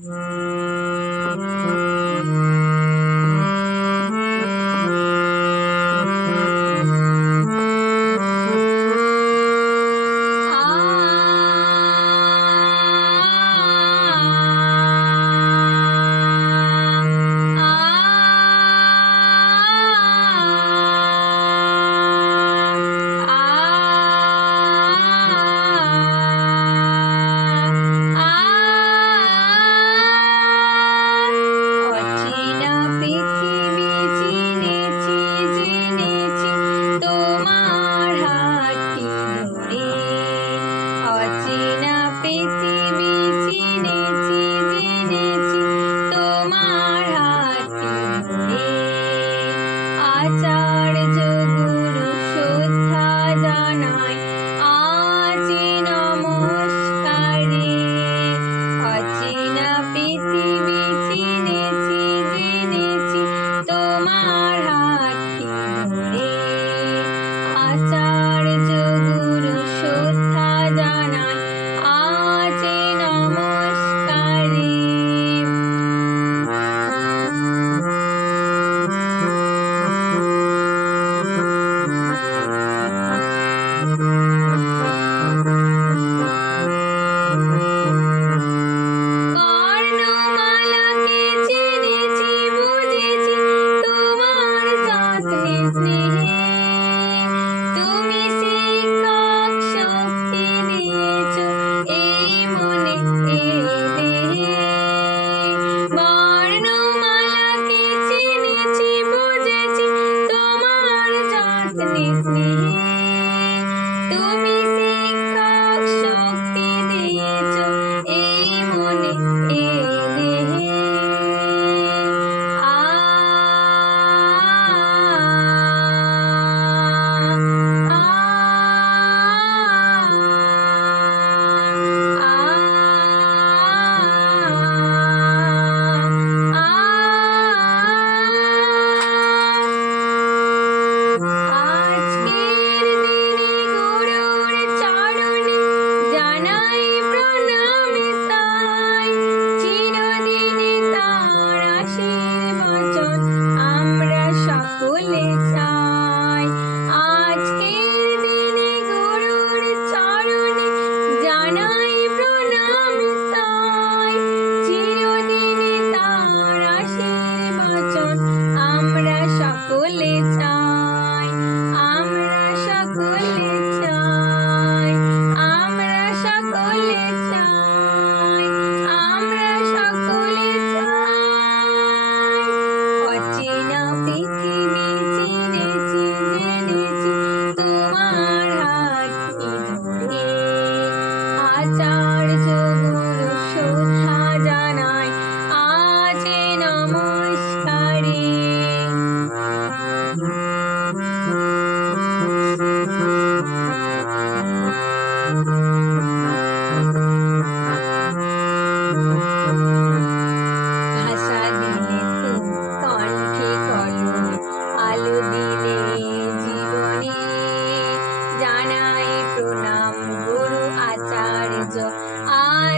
Mm-hmm. চেনা পৃথিবী চিনেছি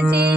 quarantine.